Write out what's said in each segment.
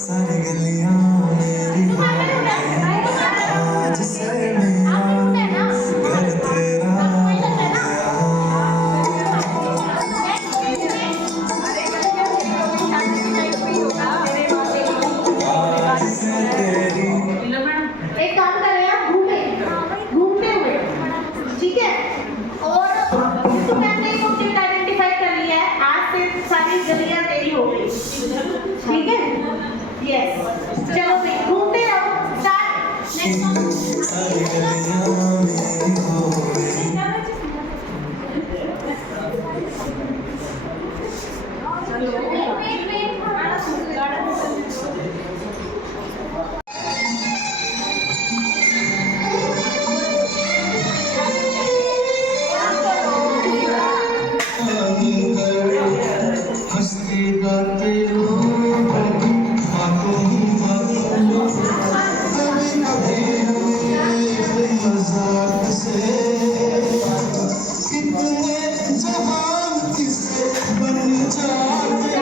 सारी गलियां मेरी हो गई आज से मेरा घर तेरा हो गया आज से तेरी एक काम कर रहे हैं घूमते हुए ठीक है और इसको मैंने एक ऑब्जेक्ट आइडेंटिफाई कर लिया है आज से सारी गलियां तेरी हो गई ठीक है यस चलो भाई घूमते रहो स्टार्ट नेक्स्ट सारी गलियां मेरी हो गई हंसती बातें बातों मजाक से कितने जहान किसे बन जाते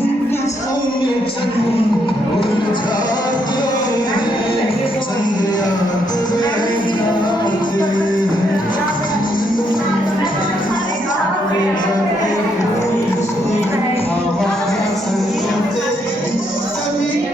उनके सामने जन्म भूल जाते चंद याद रह जाते आवाज़ सुनते तभी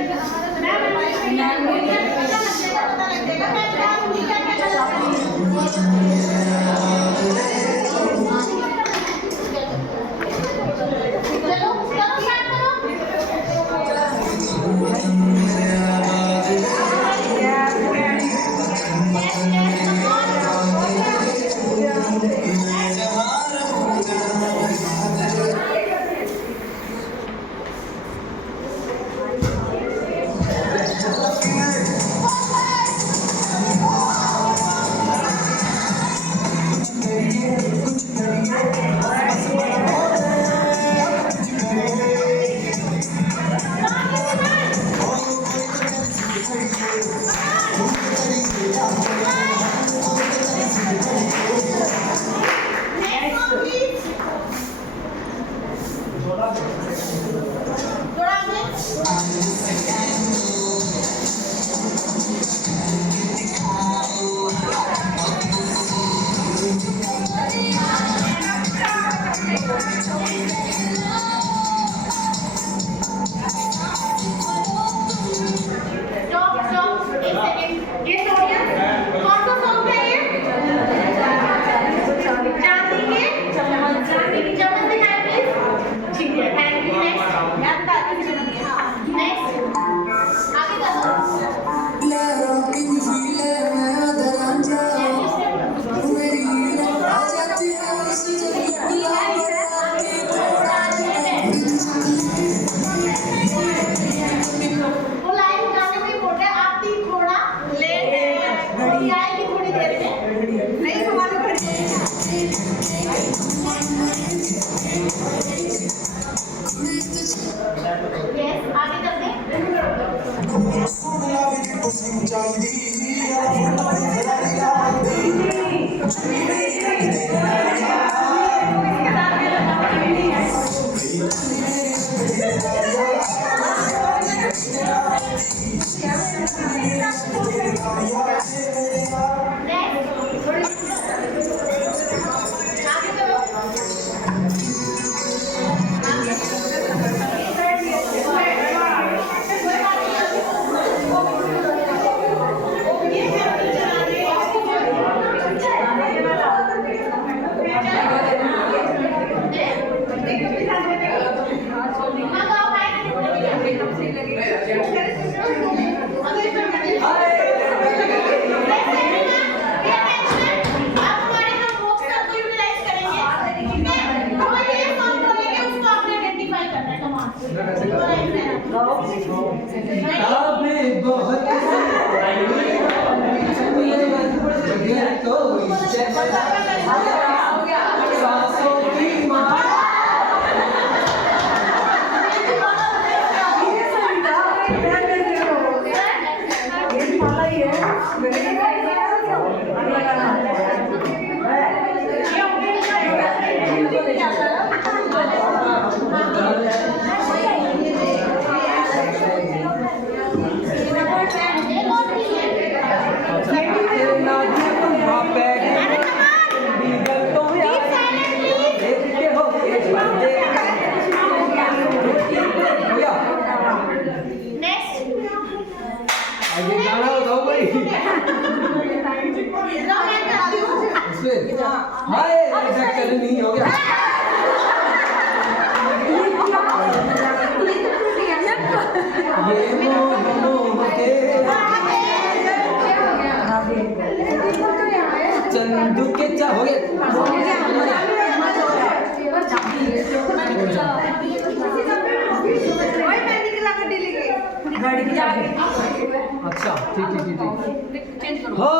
बंदूक के चा हो गया गाड़ी की चाबी। अच्छा ठीक ठीक ठीक ठीक हो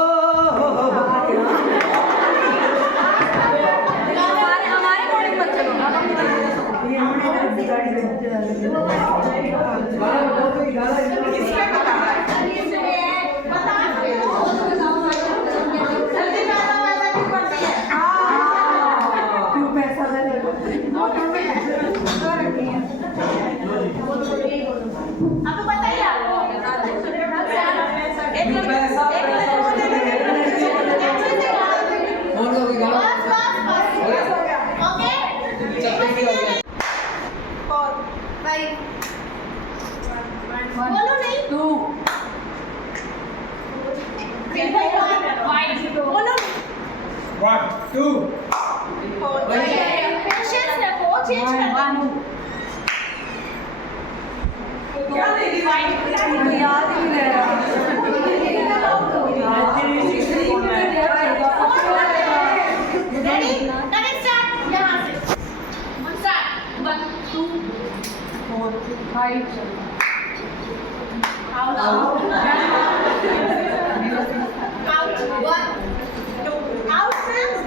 हमारे बोर्डिंग मत चलो ये हमने गाड़ी में क्यों पैसा आपको बताइए आपको एक कौन सा कोई गाना ओके बोलो नहीं टू बोलो 1 2 पेशेंस रखो चेंज कर याद ही नहीं रहा रेडी करेक्ट स्टार्ट यहां से start 1 2 4 5 out out 1 2 out friends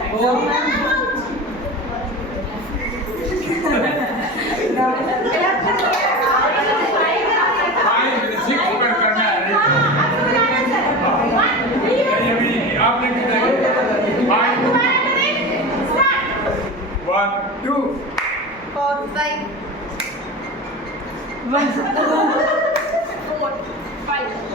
आपने कितना 1 2 4 5 1 2 4 5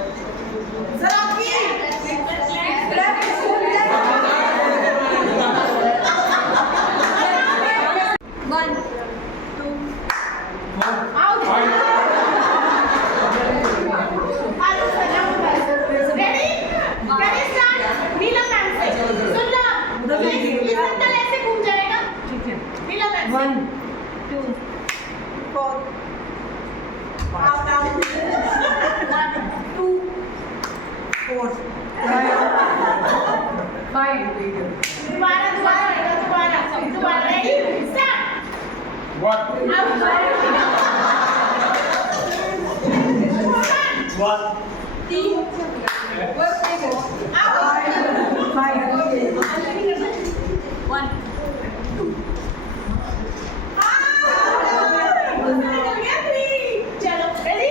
चलो रेडी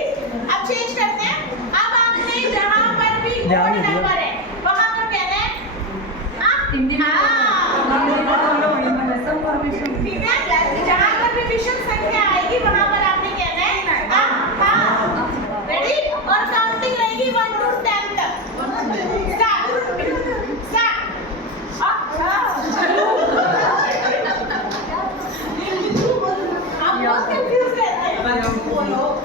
अब चेंज करते हैं अब आपने जहां पर भी कोड नंबर है वहां पर कहना है ठीक है जहां पर भी विषम संख्या आएगी वहां पर आपने कहना है रेडी और काउंटिंग रहेगी 1 to 10 तक स्टार्ट स्टार्ट आप बहुत कंफ्यूज रहते हैं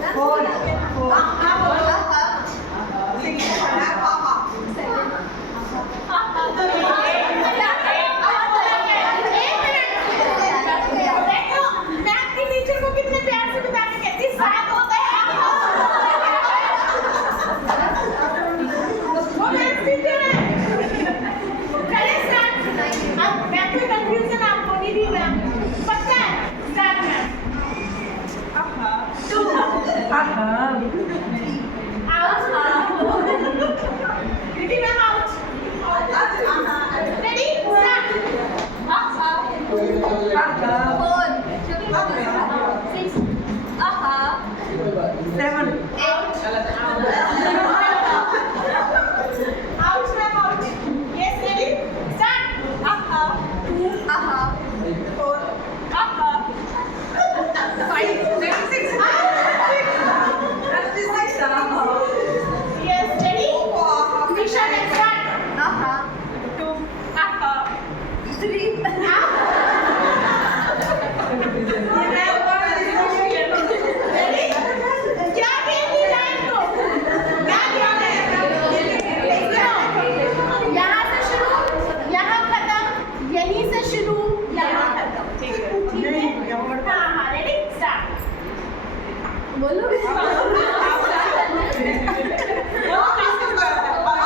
बोलो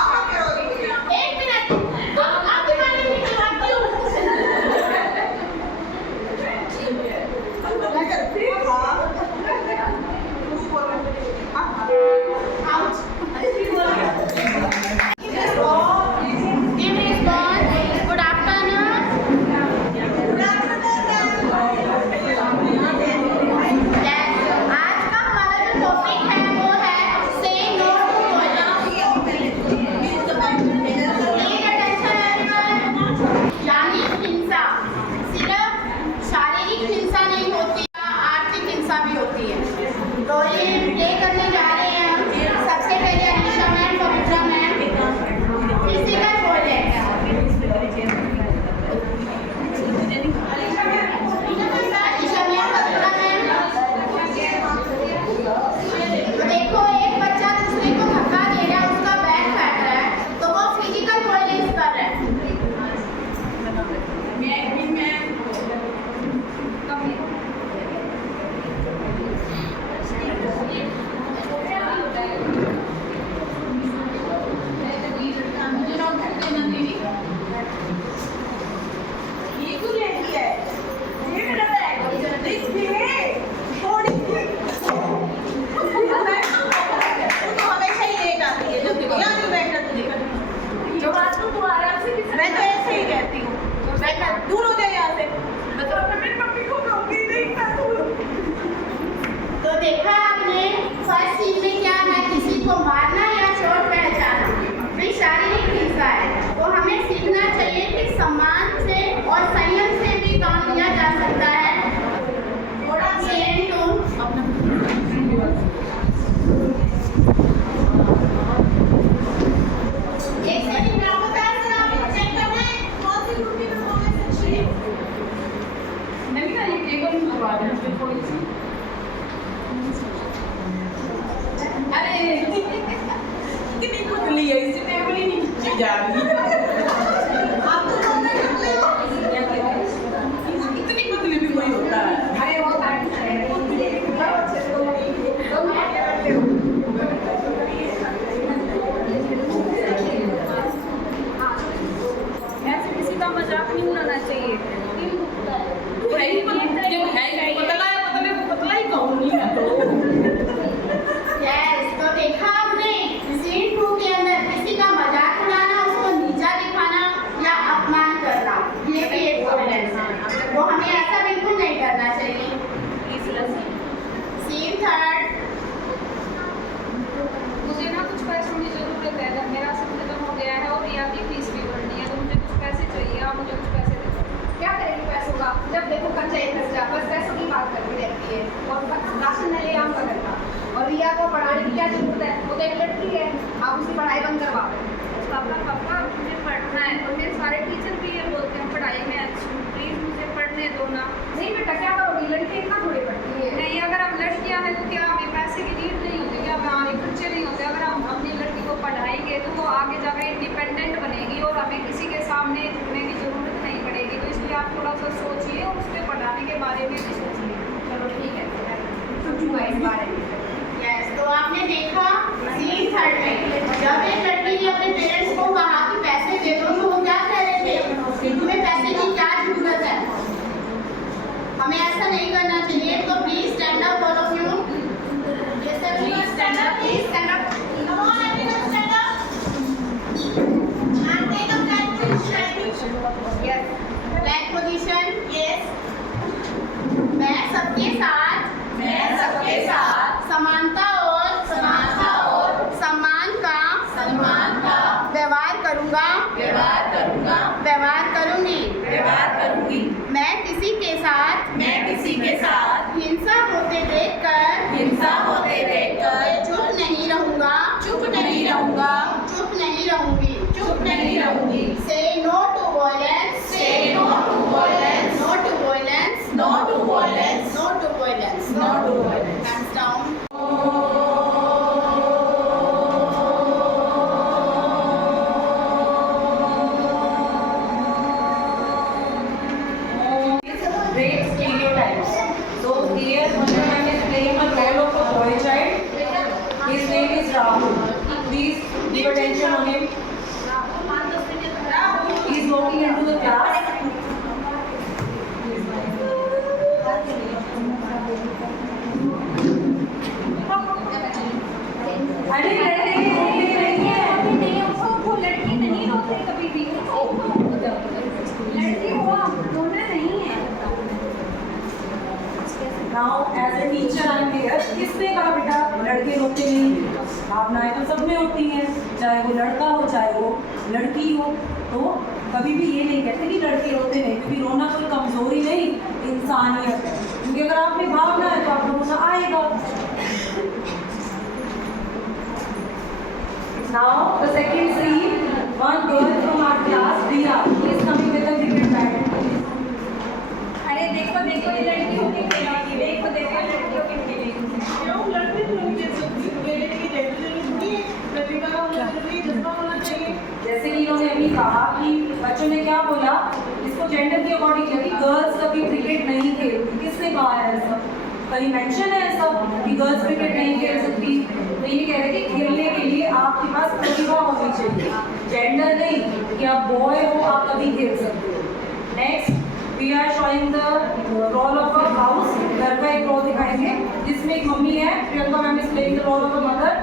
एक मिनट आप दिमाग में तो ये प्ले करने जा रहे हैं हम। सबसे पहले अनीशा मैम, पवित्रा मैम, फिजिकल बोल रहे हैं। अनीशा मैम, पवित्रा मैम। तो देखो, एक बच्चा दूसरे को धक्का दे रहा है, उसका बैग फट रहा है, तो वो फिजिकल वायलेंस कर रहा है। मैं तो ऐसे ही कहती हूँ, बैठा दूर हो जाए यहाँ से। मैं तो अपने मम्मी को कहूँगी नहीं मैं तो देखा आपने, फर्स्ट सीन में क्या है, किसी को मारना या चोट पहुंचाना, फिर शारीरिक हिंसा है। तो हमें सीखना चाहिए कि सम्मान से और संयम से भी काम लिया जा सकता है। थोड़ा सेम टू एक सेकंड में आपको बता देना, चेक करना है कौन सी ग्रुप में कौन सा सेक्शन। नहीं ना, ये टेबल में करवा देना फिर थोड़ी सी। अरे कितनी पुतली है, इससे टेबल ही नहीं खींची जा रही। आप तो कौन सा करते हो? इतनी पुतली भी कोई होता है। अरे वो ऐसे किसी का मजाक नहीं उड़ाना चाहिए। पतला ही कहूँगी मैं तो। यस, तो देखा आपने, सीन 2 के अंदर किसी का मजाक उड़ाना, उसको नीचा दिखाना या अपमान करना, ये भी एक वायलेंस है। तो हमें ऐसा बिल्कुल नहीं करना चाहिए। सीन 3, मुझे ना कुछ पैसों की ज़रूरत है, जब मेरा सब खत्म हो गया है और रिया की फीस भी भरनी है, तो मुझे कुछ पैसे चाहिए। आप मुझे कुछ पैसे दे दो। क्या करेंगे पैसों का? जब देखो खर्चा ही खर्चा, बस पैसों की बात करती रहती है और राशन नहीं ले आम का करता। और रिया को पढ़ाने की क्या जरूरत है? वो तो एक लड़की है, आप उसकी पढ़ाई बंद करवा दो। पापा मुझे पढ़ना है, और मेरे सारे टीचर भी ये बोलते हैं पढ़ाई में अच्छी हूँ, प्लीज़ मुझे पढ़ने दो ना। नहीं बेटा, क्या करोगी? लड़की इतना थोड़ी पढ़ती है। नहीं, अगर हम लड़कियां हैं तो क्या हमें पैसे की नीड नहीं होती? क्या हमारे खर्चे नहीं होते? अगर हम अपनी लड़की को पढ़ाएंगे तो वो आगे जाकर इंडिपेंडेंट बनेगी और हमें किसी के सामने झुकने की ज़रूरत नहीं पड़ेगी। तो इसलिए आप थोड़ा सा सोचिए और उसके पढ़ाने के बारे में भी सोचिए। चलो ठीक है, सोचूंगा इस बारे में। यस, तो आपने देखा सीन 3 में जब एक लड़की ने अपने पेरेंट्स को कहा कि पैसे दे दो, तो वो क्या कह रहे थे कि तुम्हें पैसे की क्या जरूरत है। हमें ऐसा नहीं करना चाहिए। तो please stand up all of you. Yes sir, please stand up, please stand up. Come on everyone, stand up and take a flat position. Yes, flat position. Yes, मैं सबके साथ समानता और सम्मान का व्यवहार करूंगा, व्यवहार करूंगी। मैं किसी के साथ हिंसा होते देखकर चुप नहीं रहूंगा, चुप नहीं रहूंगी। Say no to violence, no to violence. Hands down. Great stereotypes. So here Manojman is playing a role of a boy child. His name is Rahul. Please give attention on him. He is walking into the class. अरे लड़के वो लड़की नहीं रोते कभी भी, लड़की वो रोना नहीं है। Now as a teacher I am here. किसने कहा बेटा लड़के रोते नहीं? भावनाएं तो सब में होती हैं, चाहे वो लड़का हो चाहे वो लड़की हो। तो कभी भी ये नहीं कहते कि लड़के रोते नहीं, क्योंकि रोना कोई कमजोरी नहीं, इंसानियत है। क्योंकि अगर आप में भावना है तो आपको रोना आएगा। Now the second scene, one girl from our class, Riya, is coming with a cricket bat. अरे देखो देखो ये लड़कियों की खेलेगी, देखो देखो ये लड़कियों की खेलेगी। क्यों लड़के नहीं खेल सकती? खेलने की जरूरत नहीं है, प्रतिभा का होना जरूरी है, जज्बा होना चाहिए। जैसे कि इन्होंने अभी कहा कि बच्चों ने क्या बोला, इसको जेंडर के अकॉर्डिंग किया कि गर्ल्स कभी क्रिकेट नहीं खेलती। किसने कहा है ऐसा? कहीं मेंशन है ऐसा कि गर्ल्स क्रिकेट नहीं खेल सकती? तो ये कह रहे हैं कि खेलने के लिए आपके पास प्रतिभा होनी चाहिए, जेंडर नहीं कि आप बॉय हो आप कभी खेल सकते हो। Next we are showing the role of a house. घर का एक रोल दिखाएंगे जिसमें एक मम्मी है, Priyanka ma'am is playing the role of a mother.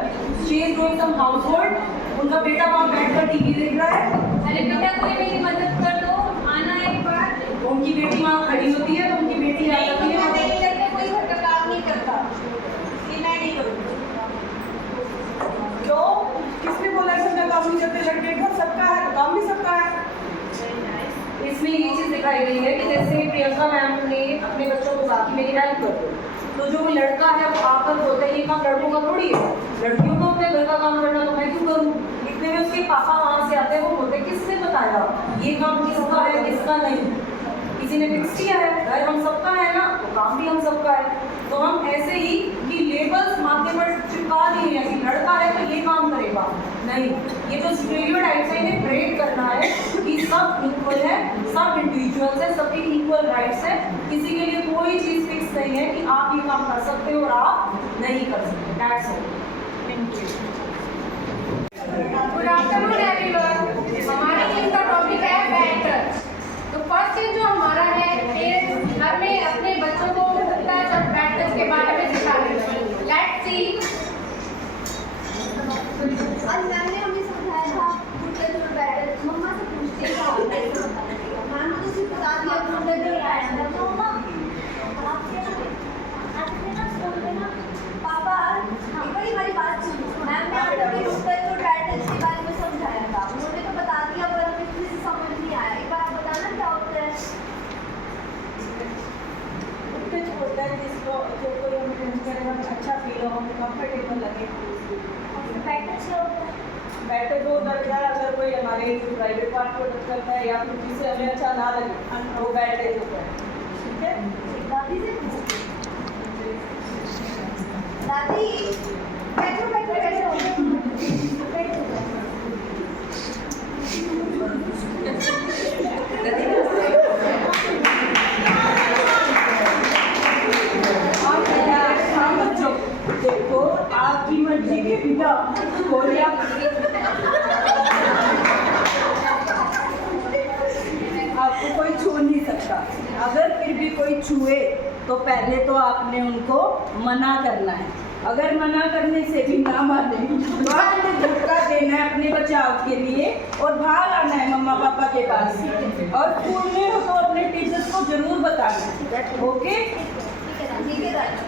She is doing some household. उनका बेटा वहाँ बैठकर टीवी देख रहा है। अरे बेटा कोई मेरी मदद कर दो, आना एक बार। उनकी बेटी वहाँ खड़ी होती है तो उनकी बेटी आ जाती है। नहीं करते, कोई घर का काम नहीं करता, ये मैं नहीं करूँगी। तो किसने बोला घर का काम नहीं करते? लड़के घर सबका है, तो काम भी सबका है। इसमें ये चीज़ दिखाई गई है कि जैसे प्रियंका मैम ने अपने बच्चों को कहा कि मेरी हेल्प कर दो, तो जो वो लड़का है वो आकर बोलता है ये काम लड़कों का थोड़ी है, लड़कियों को अपने घर का काम करना, तो मैं क्यों करूँ? इतने में उसके पापा वहाँ से आते हैं, वो बोलते हैं किसने बताया ये काम किसका है किसका नहीं? किसी ने फिक्स किया है, घर हम सबका है ना, तो काम भी हम सबका है। तो हम ऐसे ही कि लेबल्स माथे पर चिपका दिए हैं कि लड़का है तो ये काम करेगा, नहीं। ये जो स्टीरियोटाइप्स है इन्हें ब्रेक करना है कि सब इक्वल है, सब इंडिविजुअल्स है, सबके इक्वल राइट्स है। किसी के लिए कोई चीज़ फिक्स नहीं है कि आप ये काम कर सकते हो और आप नहीं कर सकते। That's all. Thank you. Good afternoon everyone. हमारी टीम का टॉपिक है बैड टच। तो फर्स्ट चीज जो हमारा है, पेरेंट्स घर में अपने बच्चों को टच और बैड टच के बारे में सिखा रहे हैं। Let's see. आज मैम ने हमें समझाया था गुड टच और बैड टच। मम्मा से पूछते हैं मैम ने तो सिर्फ बता दिया गुड टच और बैड टच। तो मम्मा पापा एक बार हमारी बात सुनो। मैम ने आपको गुड टच और बैड टच के बारे में समझाया था, उन्होंने तो बता दिया पर हमें किसी से समझ नहीं आया। एक बार आप बताना क्या होता है? कुछ होता है जिसको जो कोई हमें करे अच्छा फील हो, हमें कंफर्टेबल लगे। बैड टच क्या होता है? बैठे दो दर्जा अगर कोई हमारे प्राइवेट पार्ट को टच करता है या फिर किसी से हमें अच्छा ना लगे, वो बैड टच होता है। ठीक है, दादी से पूछो। दादी बैठो बैठो बैठो बैठो। देखो आपकी मर्जी के बिना कोई आपको कोई छू नहीं सकता। अगर फिर भी कोई छुए तो पहले तो आपने उनको मना करना है। अगर मना करने से भी ना माने तो आपने धक्का देना है अपने बचाव के लिए और भाग आना है मम्मा पापा के पास। और स्कूल में हो तो अपने टीचर्स को जरूर बताना है। ओके, ठीक है दादी।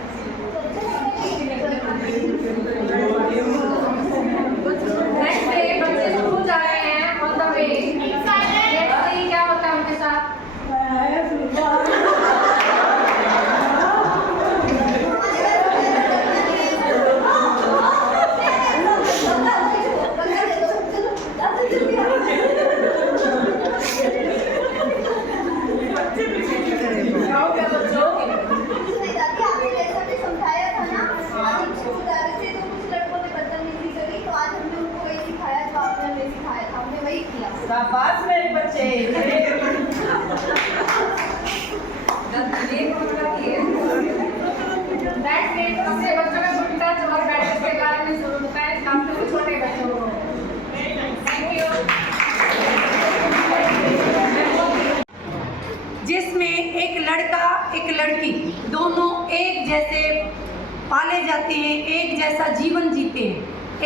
नेक्स्ट डे बच्चे स्कूल जा रहे हैं on the way. Let's see क्या होता है उनके साथ। शाबाश मेरे बच्चे। That's it. अपने बच्चों में गुड टच और बैड टच के बारे में जरूर बताएं, खासकर छोटे बच्चों को। Thank you. जिसमें एक लड़का एक लड़की दोनों एक जैसे पाले जाते हैं, एक जैसा जीवन जीते हैं,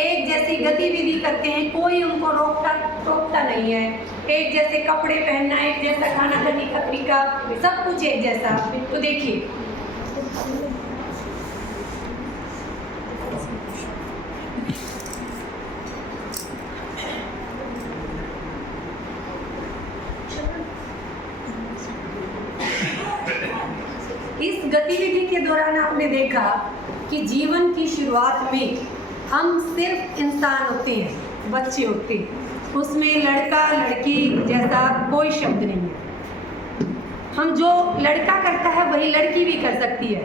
एक जैसी गतिविधि करते हैं, कोई उनको टोकता नहीं है। एक जैसे कपड़े पहनना, एक जैसा खाना खाने का तरीका, सब कुछ एक जैसा। तो देखिए इस गतिविधि के दौरान आपने देखा कि जीवन की शुरुआत में हम सिर्फ इंसान होते हैं, बच्चे होते हैं, उसमें लड़का लड़की जैसा कोई शब्द नहीं है। हम जो लड़का करता है वही लड़की भी कर सकती है,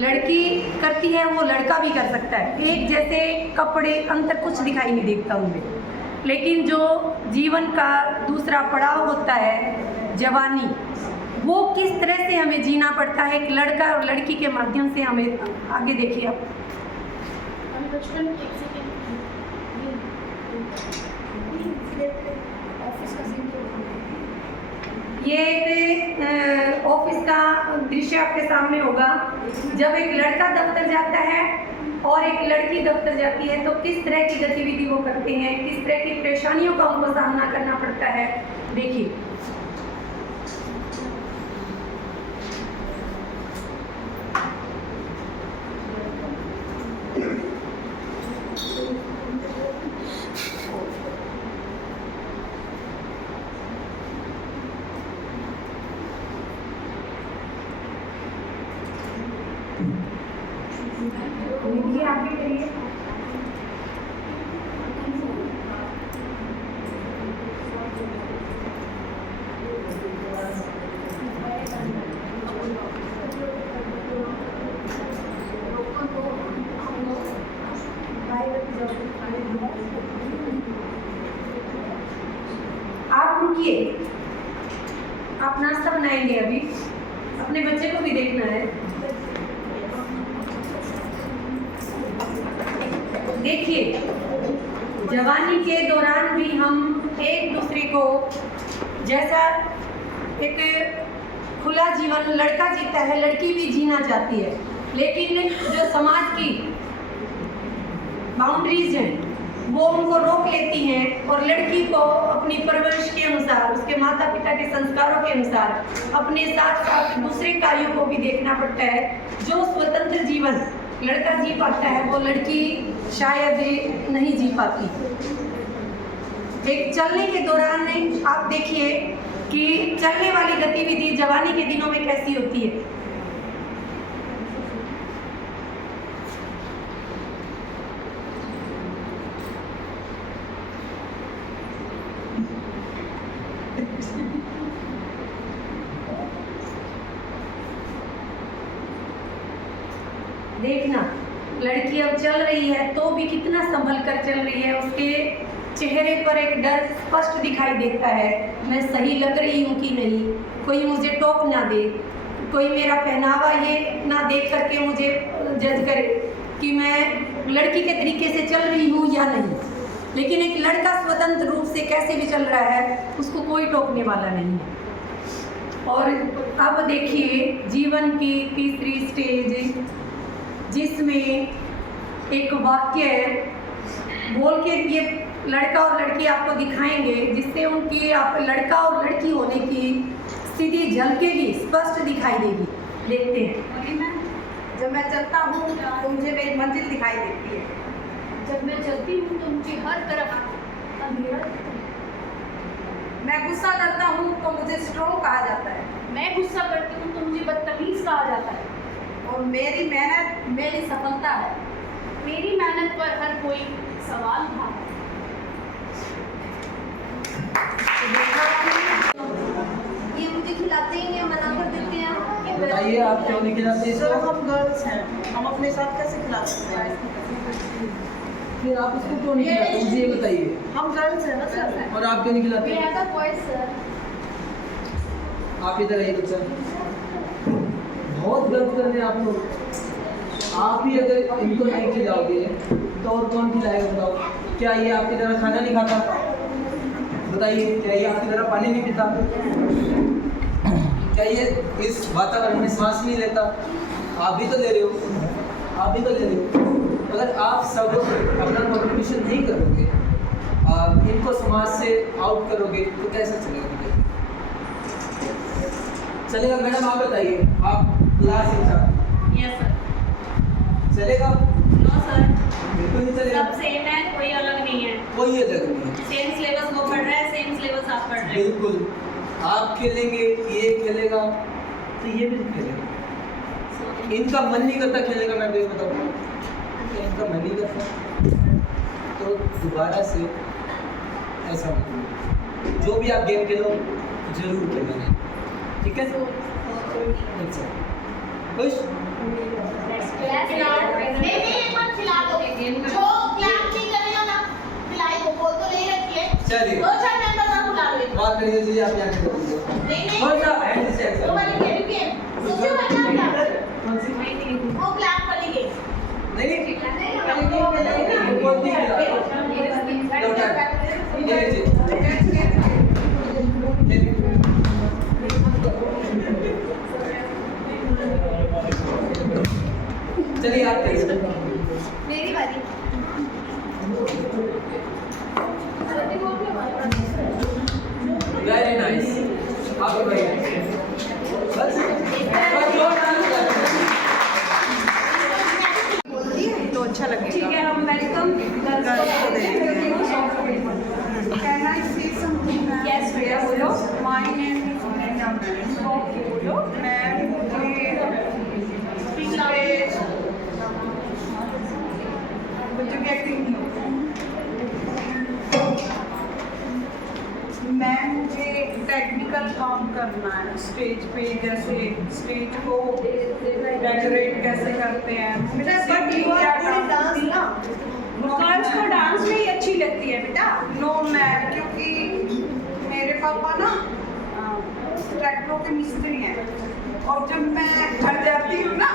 लड़की करती है वो लड़का भी कर सकता है। एक जैसे कपड़े, अंतर कुछ दिखाई नहीं देता उनमें। लेकिन जो जीवन का दूसरा पड़ाव होता है जवानी, वो किस तरह से हमें जीना पड़ता है एक लड़का और लड़की के माध्यम से। हमें आगे देखिए आप। बचपन ऑफिस का सीन ये एक ऑफिस का दृश्य आपके सामने होगा। जब एक लड़का दफ्तर जाता है और एक लड़की दफ्तर जाती है तो किस तरह की गतिविधि वो करते हैं, किस तरह की परेशानियों का उनको सामना करना पड़ता है। देखिए ये आगे करिए। आप रुकिए, आप नाश्ता बनाएंगे अभी, अपने बच्चे को भी देखना है। देखिए जवानी के दौरान भी हम एक दूसरे को जैसा एक खुला जीवन लड़का जीता है, लड़की भी जीना चाहती है, लेकिन जो समाज की बाउंड्रीज हैं वो उनको रोक लेती हैं और लड़की को अपनी परवरिश के अनुसार, उसके माता पिता के संस्कारों के अनुसार अपने साथ साथ दूसरे कार्यों को भी देखना पड़ता है। जो स्वतंत्र जीवन लड़का जी पाता है वो लड़की शायद नहीं जी पाती। एक चलने के दौरान आप देखिए कि चलने वाली गतिविधि जवानी के दिनों में कैसी होती है। देखना लड़की अब चल रही है तो भी कितना संभल कर चल रही है, उसके चेहरे पर एक डर स्पष्ट दिखाई देता है। मैं सही लग रही हूँ कि नहीं, कोई मुझे टोक ना दे, कोई मेरा पहनावा ये ना देख करके मुझे जज करे कि मैं लड़की के तरीके से चल रही हूँ या नहीं। लेकिन एक लड़का स्वतंत्र रूप से कैसे भी चल रहा है, उसको कोई टोकने वाला नहीं है। और अब देखिए जीवन की तीसरी स्टेज, जिसमें एक वाक्य बोल के ये लड़का और लड़की आपको दिखाएंगे, जिससे उनकी आप लड़का और लड़की होने की स्थिति झलकेगी, स्पष्ट दिखाई देगी। देखते हैं। जब मैं चलता हूँ तो मुझे मेरी मंजिल दिखाई देती है। जब मैं चलती हूँ तो मुझे हर तरफ अंधेरा दिखता है। मैं गुस्सा करता हूँ तो मुझे स्ट्रॉन्ग कहा जाता है। मैं गुस्सा करती हूँ तो मुझे बदतमीज कहा जाता है। और मेरी मेहनत मेरी सफलता है। मेरी मेहनत पर हर कोई सवाल उठाता है। ये मुझे खिलाते ही नहीं, मना कर देते हैं। बताइए आप क्यों नहीं खिलाते इसको? सर हम गर्ल्स हैं, हम अपने साथ कैसे खिला सकते हैं? फिर आप उसको क्यों नहीं खिलाते, मुझे ये बताइए। हम गर्ल्स हैं ना सर। और आप क्यों नहीं खिलाते? We are the boys, sir. आप इधर आइए बच्चा। बहुत गलत कर रहे हैं आप लोग। आप ही अगर इनको नहीं खिलाओगे तो और कौन खिलाएगा बताओ? क्या ये आपकी तरह खाना नहीं खाता? बताइए, क्या ये आपकी तरह पानी नहीं पीता? क्या ये इस वातावरण में सांस नहीं लेता? आप भी तो ले रहे हो, आप भी तो ले रहे हो। अगर आप सब अपना कॉन्ट्रीब्यूशन नहीं करोगे, इनको समाज से आउट करोगे तो कैसे चलेगा? चलेगा मैडम? आप बताइए, आप क्लास इंचार्ज। Yes, sir. चलेगा? No, sir. बिल्कुल नहीं चलेगा। सब सेम है, कोई अलग नहीं है। कोई अलग नहीं है। सेम सिलेबस वो पढ़ रहा है, सेम सिलेबस आप पढ़ रहे हैं। बिल्कुल। आप खेलेंगे, ये खेलेगा तो ये भी खेलेगा। इनका मन नहीं करता खेलने का, मैं भी बताऊँ, इनका मन नहीं करता। तो दोबारा से ऐसा मत करो। जो भी आप गेम खेलो जरूर खेलना है, ठीक है? अच्छा खुश? नहीं एक बार खिला दो, जो क्लैप नहीं करेगा ना खिलाई को बोल तो नहीं रखी है। चलिए 2-4 मेंबर का बुला लो। बात करिए जी, आप यहाँ कर दीजिए। नहीं कौन सा हैंड से वो वाली गेम के सोचो बच्चा कौन सी? वो क्लैप वाली गेम नहीं नहीं पहले गेम में लगे वो बोल दी चलिए आप करिए। मेरी बारी। वेरी नाइस, आप बताइए। बस जोर डालो। तो अच्छा लगेगा। ठीक है, हम वेलकम गर्ल्स को Can I say something? Yes, भैया बोलो। My name is Nina. Okay बोलो। मैं मुझे एक्टिंग मैं मुझे टेक्निकल काम करना है स्टेज पे, जैसे स्टेज को डेकोरेट कैसे करते हैं। गर्ल्स को डांस में ही अच्छी लगती है बेटा। नो मैम, क्योंकि मेरे पापा ना ट्रैक्टरों के मिस्त्री हैं, और जब मैं घर जाती हूँ ना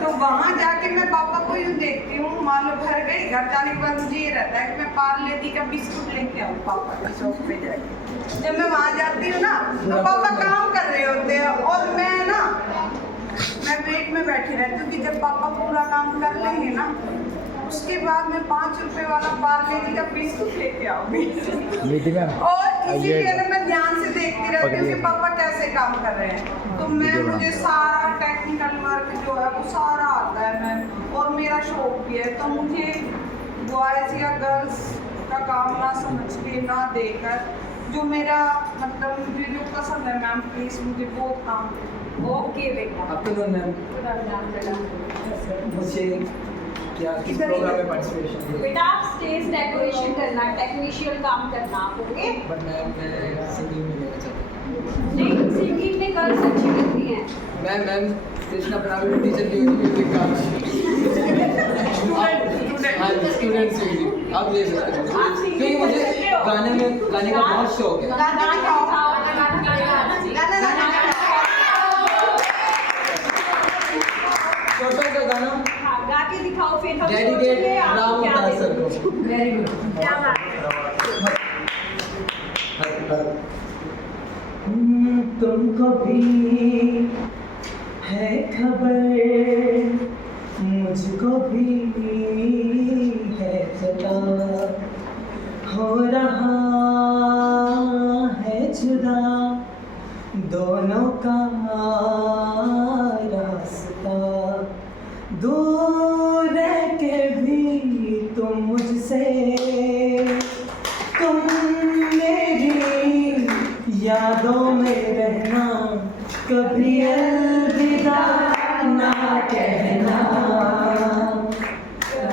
तो वहाँ जाके मैं पापा को यूँ देखती हूँ, मान लो घर गई, घर जाने के बाद मुझे ये रहता है कि मैं पार्ले दी का बिस्कुट लेके आऊँ पापा की शॉप पे जाके। जब मैं वहाँ जाती हूँ ना तो पापा काम कर रहे होते हैं और मैं वेट में बैठी रहती हूँ कि जब पापा पूरा काम कर लेंगे ना उसके बाद मैं 5 रुपए वाला पार्ले जी का बिस्कुट लेके आऊंगी। और इसीलिए ना मैं ध्यान से देखती रहती हूँ कि पापा कैसे काम कर रहे हैं। तो मुझे सारा टेक्निकल वर्क जो है वो सारा आता है मैम, और मेरा शौक भी है। तो मुझे बॉयज़ या गर्ल्स का काम ना समझ के ना देकर जो मेरा मतलब मुझे जो पसंद है मैम, प्लीज़ मुझे बहुत काम। ओके बेटा। आफ्टरनून मैम, मुझे क्या किस प्रोग्राम में पार्टिसिपेशन है? बेटा आप स्टेज डेकोरेशन करना, टेक्नीशियन काम करना आप, ओके? बट मैं सिंगिंग में लेना चाहता हूँ। नहीं, सिंगिंग में गर्ल्स अच्छी लगती हैं। मैम कृष्णा प्राइवेट टीचर की होती म्यूजिक का स्टूडेंट म्यूजिक आप ले सकते हो, क्योंकि मुझे गाने का बहुत शौक है। छोटा सा गाना गा के दिखाओ, फिर हम डेडिकेट सोचेंगे आपको राम क्या दास सर को। वेरी गुड, क्या बात है। तुमको भी है खबर, मुझको भी है पता, हो रहा है जुदा दोनों का रास्ता, दूर रह के भी तुम मुझसे, तुम मेरी यादों में रहना, कभी अलविदा ना कहना,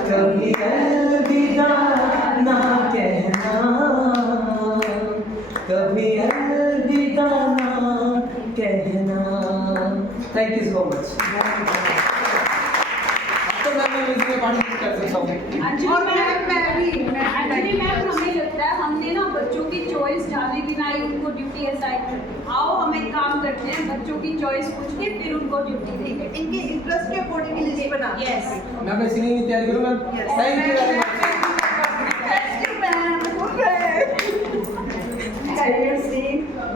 कभी अलविदा ना कहना, कभी अलविदा ना कहना। Thank you so much. तो मैं म्यूजिक में पार्टिसिपेट कर सकता हूँ। और मैं भी एक्चुअली मैम हमें लगता है हमने ना बच्चों की चॉइस जाने की ना ही उनको ड्यूटी असाइन कर दी। आओ हम एक काम करते हैं, बच्चों की चॉइस पूछ के फिर उनको ड्यूटी देंगे। इनके इंटरेस्ट के अकॉर्डिंग लिस्ट बना। यस, मैं अपनी सिंगिंग की तैयारी करूँगा। Thank you very much.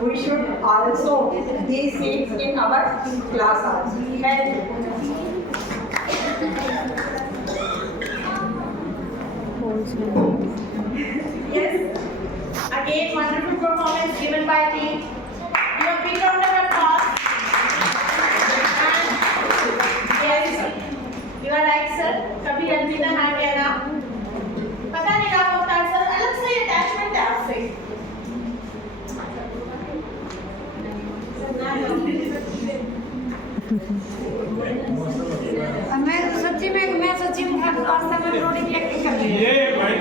We should also be seats in our classes. Thank you. Yes. Again, wonderful performance given by team. Give a big round of applause. And yes, you are right, sir. कभी अलविदा ना कहना। पता नहीं क्या होता है sir, अलग से अटैचमेंट है आपसे। मैं सच्ची में आज तक मैं थोड़ी एक्टिंग कर रही हूँ। ये भाई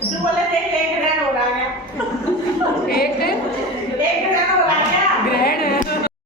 तू बोले देख एक रन हो रहा है एक